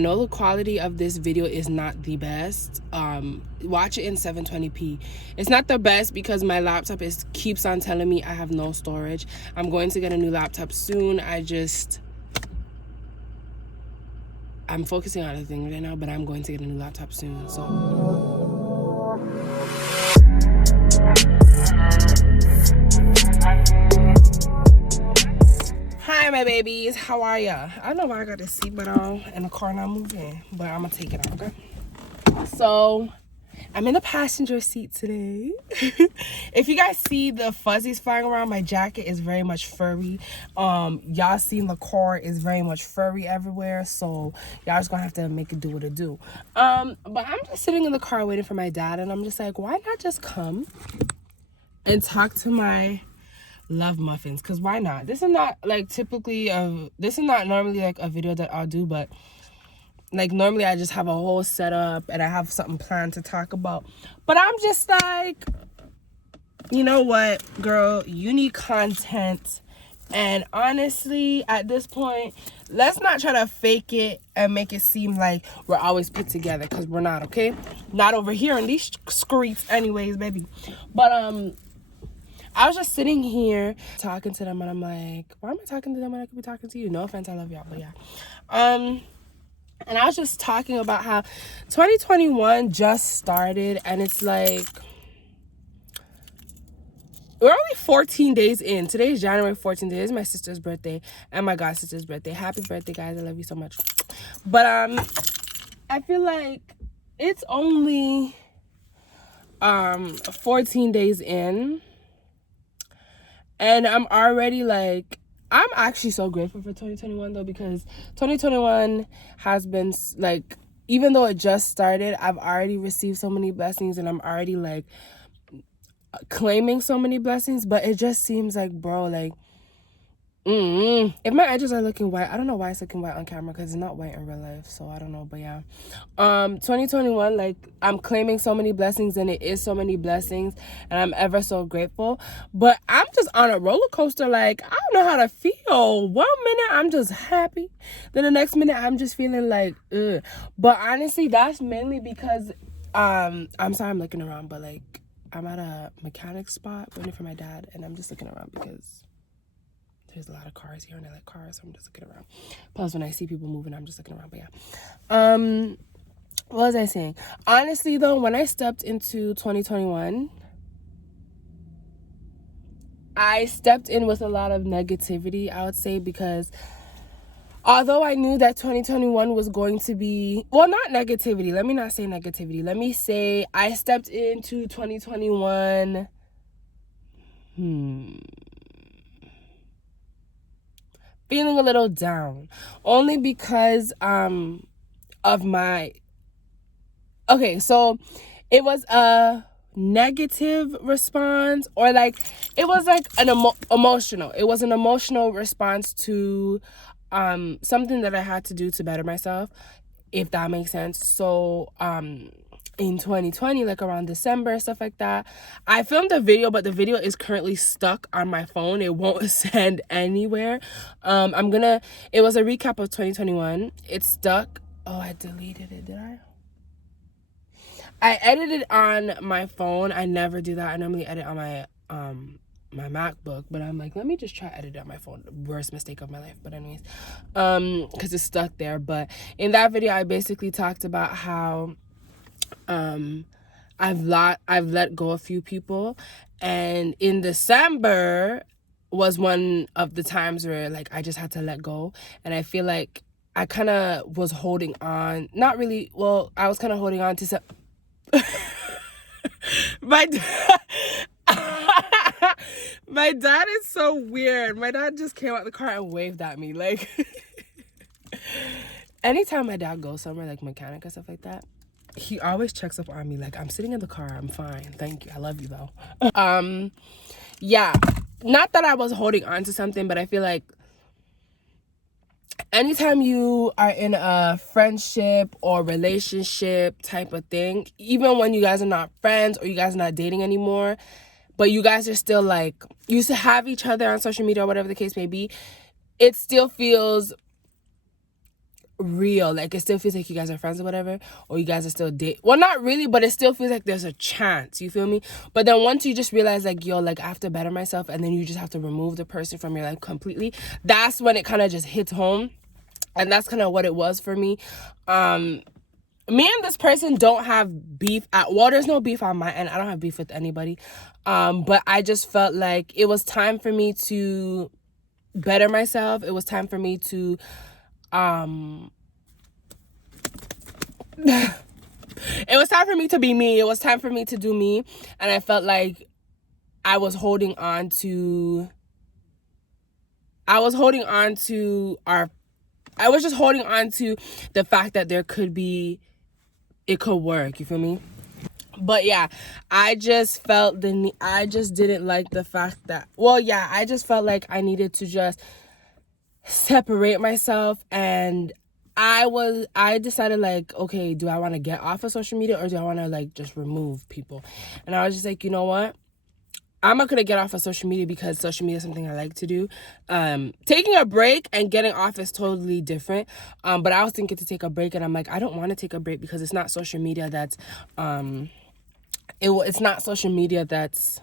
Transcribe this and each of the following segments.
I know the quality of this video is not the best. Watch it in 720p. It's not the best because my laptop keeps on telling me I have no storage. I'm going to get a new laptop soon. I'm focusing on other things right now, but I'm going to get a new laptop soon, so. Hi, my babies. How are ya? I don't know why I got this seatbelt on and the car not moving, but I'm gonna take it out, okay? So, I'm in the passenger seat today. If you guys see the fuzzies flying around, my jacket is very much furry. Y'all seen the car is very much furry everywhere, so y'all just gonna have to make it do what it do. But I'm just sitting in the car waiting for my dad, and I'm just like, why not just come and talk to my love muffins? Because why not? This is not like this is not normally like a video that I'll do, but like normally I just have a whole setup and I have something planned to talk about, but I'm just like, you know what, girl, you need content. And honestly, at this point, let's not try to fake it and make it seem like we're always put together, because we're not, okay? Not over here in these streets anyways, baby. But I was just sitting here talking to them, and I'm like, why am I talking to them when I could be talking to you? No offense, I love y'all, but yeah. And I was just talking about how 2021 just started, and it's like, we're only 14 days in. Today's January 14th. Today is my sister's birthday and my god sister's birthday. Happy birthday, guys. I love you so much. But I feel like it's only 14 days in, and I'm already like, I'm actually so grateful for 2021 though, because 2021 has been like, even though it just started, I've already received so many blessings, and I'm already like claiming so many blessings. But it just seems like, bro, like, if my edges are looking white, I don't know why it's looking white on camera, because it's not white in real life, so I don't know. But yeah, 2021, like, I'm claiming so many blessings, and it is so many blessings, and I'm ever so grateful. But I'm just on a roller coaster. Like, I don't know how to feel. 1 minute I'm just happy, then the next minute I'm just feeling like ugh. But honestly, that's mainly because I'm sorry I'm looking around, but like, I'm at a mechanic spot waiting for my dad, and I'm just looking around because there's a lot of cars here, and I like cars, so I'm just looking around. Plus, when I see people moving, I'm just looking around. But yeah, what was I saying? Honestly though, when I stepped into 2021, I stepped in with a lot of negativity, I would say, because although I knew that 2021 was going to be, well, not negativity, let me not say negativity, let me say I stepped into 2021 feeling a little down, only because of my, okay, so it was a negative response, or like, it was like an emotional, it was an emotional response to something that I had to do to better myself, if that makes sense. So in 2020, like around December, stuff like that, I filmed a video, but the video is currently stuck on my phone. It won't send anywhere. It was a recap of 2021. It's stuck. Oh, I deleted it, did I edited on my phone. I never do that. I normally edit on my my MacBook, but I'm like, let me just try edit on my phone. Worst mistake of my life. But anyways, because it's stuck there. But in that video, I basically talked about how I've let go of a few people, and in December was one of the times where like I just had to let go. And I feel like I kind of was holding on, not really, well, I was kind of holding on to some my my dad is so weird. My dad just came out the car and waved at me. Like, anytime my dad goes somewhere, like mechanic and stuff like that, he always checks up on me. Like, I'm sitting in the car, I'm fine, thank you, I love you though. Yeah, not that I was holding on to something, but I feel like anytime you are in a friendship or relationship type of thing, even when you guys are not friends or you guys are not dating anymore, but you guys are still like, you used to have each other on social media or whatever the case may be, it still feels real. Like, it still feels like you guys are friends or whatever, or you guys are still well, not really, but it still feels like there's a chance, you feel me? But then once you just realize, like, yo, like, I have to better myself, and then you just have to remove the person from your life completely, that's when it kind of just hits home. And that's kind of what it was for me. Me and this person don't have beef well, there's no beef on my end. I don't have beef with anybody. But I just felt like it was time for me to better myself. It was time for me to it was time for me to be me. It was time for me to do me. And I felt like I was just holding on to the fact that it could work, you feel me? But yeah, I just didn't like the fact that, I just felt like I needed to just separate myself. And I decided, like, okay, do I want to get off of social media, or do I want to, like, just remove people? And I was just like, you know what? I'm not gonna get off of social media, because social media is something I like to do. Taking a break and getting off is totally different. But I was thinking to take a break, and I'm like, I don't want to take a break, because it's not social media that's it's not social media that's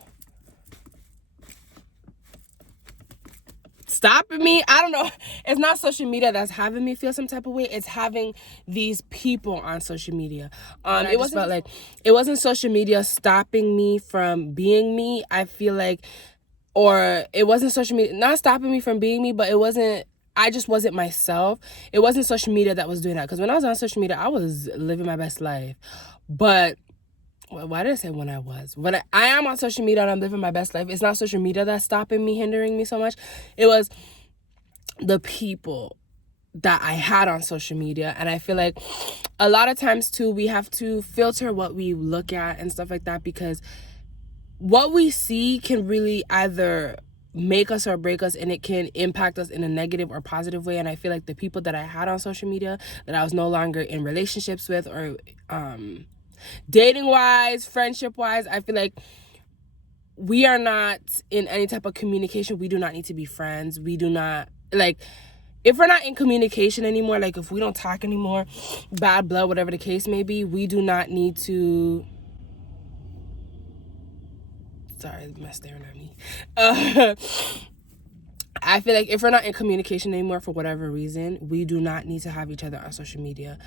stopping me. I don't know. It's not social media that's having me feel some type of way. It's having these people on social media. It wasn't social media stopping me from being me. I feel like, or it wasn't social media not stopping me from being me, but I just wasn't myself. It wasn't social media that was doing that. Because when I was on social media, I was living my best life. But why did I say when I was? When I am on social media and I'm living my best life, it's not social media that's stopping me, hindering me so much. It was the people that I had on social media. And I feel like a lot of times too, we have to filter what we look at and stuff like that, because what we see can really either make us or break us, and it can impact us in a negative or positive way. And I feel like the people that I had on social media that I was no longer in relationships with, or dating wise, friendship wise, I feel like we are not in any type of communication. We do not need to be friends. We do not, like, if we're not in communication anymore, like if we don't talk anymore, bad blood, whatever the case may be, we do not need to. Sorry, my staring at me. I feel like if we're not in communication anymore for whatever reason, we do not need to have each other on social media.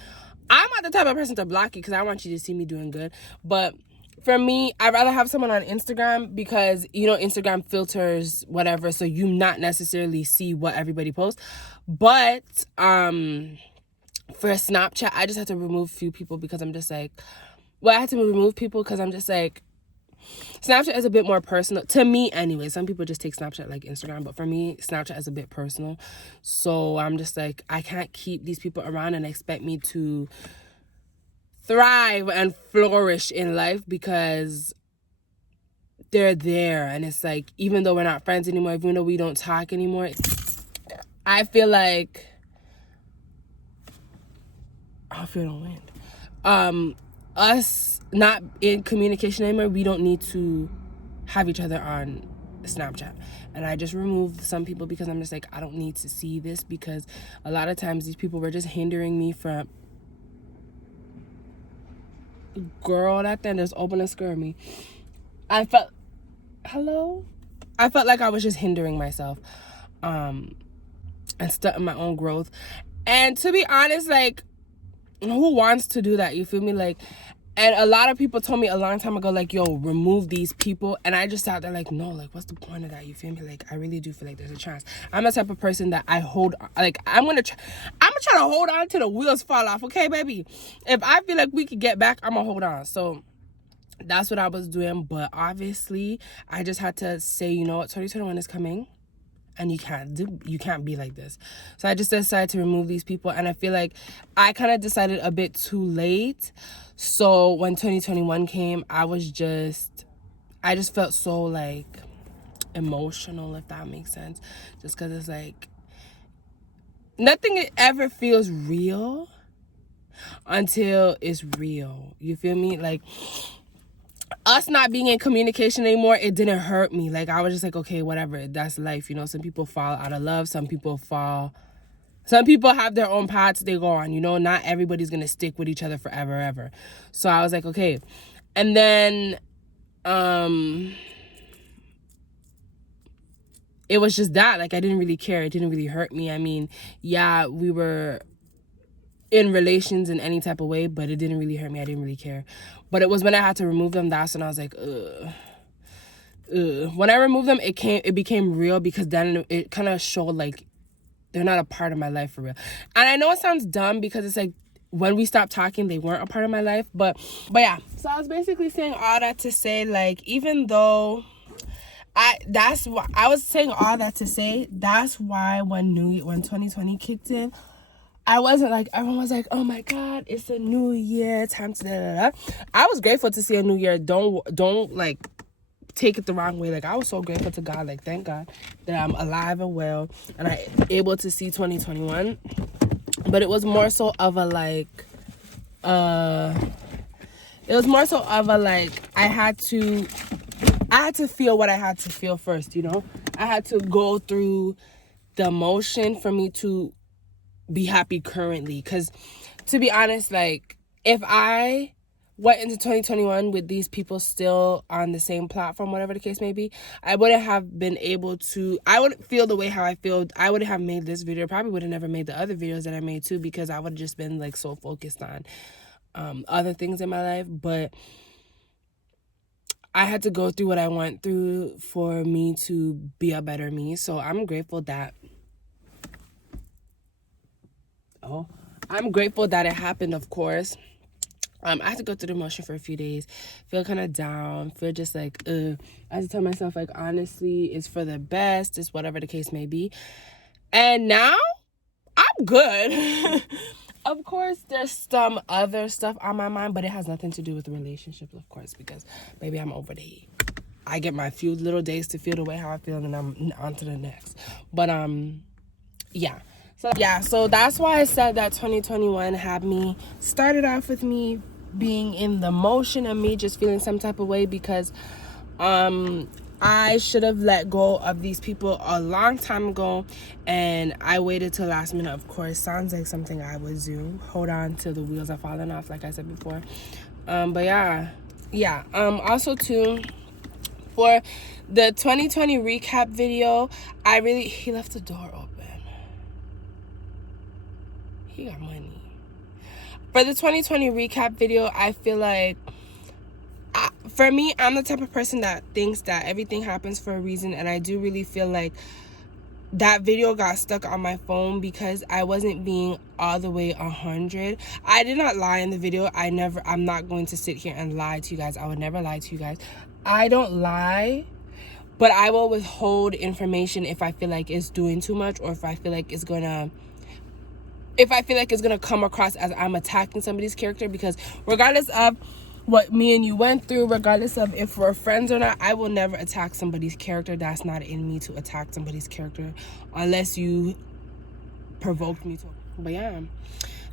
I'm not the type of person to block you, because I want you to see me doing good. But for me, I'd rather have someone on Instagram, because, you know, Instagram filters whatever, so you not necessarily see what everybody posts. But for Snapchat, I just had to remove a few people, because I'm just like, I had to remove people because I'm just like, Snapchat is a bit more personal to me anyway. Some people just take Snapchat like Instagram, but for me, Snapchat is a bit personal. So I'm just like, I can't keep these people around and expect me to thrive and flourish in life, because they're there. And it's like, even though we're not friends anymore, even though we don't talk anymore, I feel like I'll feel the wind. Us not in communication anymore, we don't need to have each other on Snapchat. And I just removed some people, because I'm just like, I don't need to see this, because a lot of times these people were just hindering me from, girl, that thing is open and scare me. I felt like I was just hindering myself and stuck in my own growth. And to be honest, like, who wants to do that? You feel me? Like, and a lot of people told me a long time ago, like, yo, remove these people. And I just sat there like, no, like, what's the point of that? You feel me? Like, I really do feel like there's a chance. I'm the type of person that I hold, like, I'm gonna try to hold on till the wheels fall off, okay, baby? If I feel like we could get back, I'm gonna hold on. So that's what I was doing. But obviously, I just had to say, you know what, 2021 is coming. And you can't be like this. So I just decided to remove these people. And I feel like I kind of decided a bit too late. So when 2021 came, I just felt so, like, emotional, if that makes sense. Just because it's like, nothing ever feels real until it's real. You feel me? Like, us not being in communication anymore, it didn't hurt me. Like, I was just like, okay, whatever, that's life, you know. Some people fall out of love, some people some people have their own paths they go on, you know, not everybody's gonna stick with each other forever ever. So I was like, okay. And then it was just that, like, I didn't really care. It didn't really hurt me. I mean, yeah, we were in relations in any type of way, but it didn't really hurt me. I didn't really care. But it was when I had to remove them, that's when I was like, ugh. When I removed them, it became real, because then it kind of showed like they're not a part of my life for real. And I know it sounds dumb, because it's like when we stopped talking, they weren't a part of my life. But yeah. So I was basically saying all that to say, like, even though that's why I was saying all that to say, that's why when 2020 kicked in, I wasn't like, everyone was like, oh my God, it's a new year, time to da-da-da. I was grateful to see a new year. Don't like take it the wrong way. Like, I was so grateful to God, like, thank God that I'm alive and well and I able to see 2021. But it was more so of a like I had to feel what I had to feel first, you know. I had to go through the emotion for me to be happy currently. Because to be honest, like, if I went into 2021 with these people still on the same platform, whatever the case may be, I wouldn't have been able to, I wouldn't feel the way how I feel. I wouldn't have made this video. Probably would have never made the other videos that I made too, because I would have just been like so focused on other things in my life. But I had to go through what I went through for me to be a better me. So I'm grateful that it happened, of course. I had to go through the emotion for a few days, feel kind of down, feel just like, I had to tell myself, like, honestly, it's for the best, it's whatever the case may be. And now, I'm good. Of course, there's some other stuff on my mind, but it has nothing to do with relationships, of course, because, baby, I'm over the heat. I get my few little days to feel the way how I feel, and then I'm on to the next. But, yeah. So that's why I said that 2021 started off with me being in the motion and me just feeling some type of way, because I should have let go of these people a long time ago, and I waited till last minute. Of course, sounds like something I would do. Hold on till the wheels are falling off, like I said before. But yeah. Also too, for the 2020 recap video, he left the door open. He got money. For the 2020 recap video, I feel like, for me, I'm the type of person that thinks that everything happens for a reason, and I do really feel like that video got stuck on my phone because I wasn't being all the way 100. I did not lie in the video. I'm not going to sit here and lie to you guys. I would never lie to you guys. I don't lie, but I will withhold information if I feel like it's doing too much, or if I feel like it's gonna come across as I'm attacking somebody's character. Because regardless of what me and you went through, regardless of if we're friends or not, I will never attack somebody's character. That's not in me to attack somebody's character unless you provoked me to. But yeah,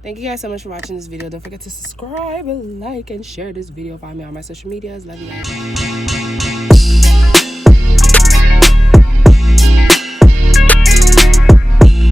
thank you guys so much for watching this video. Don't forget to subscribe, like, and share this video. Find me on my social medias. Love you guys.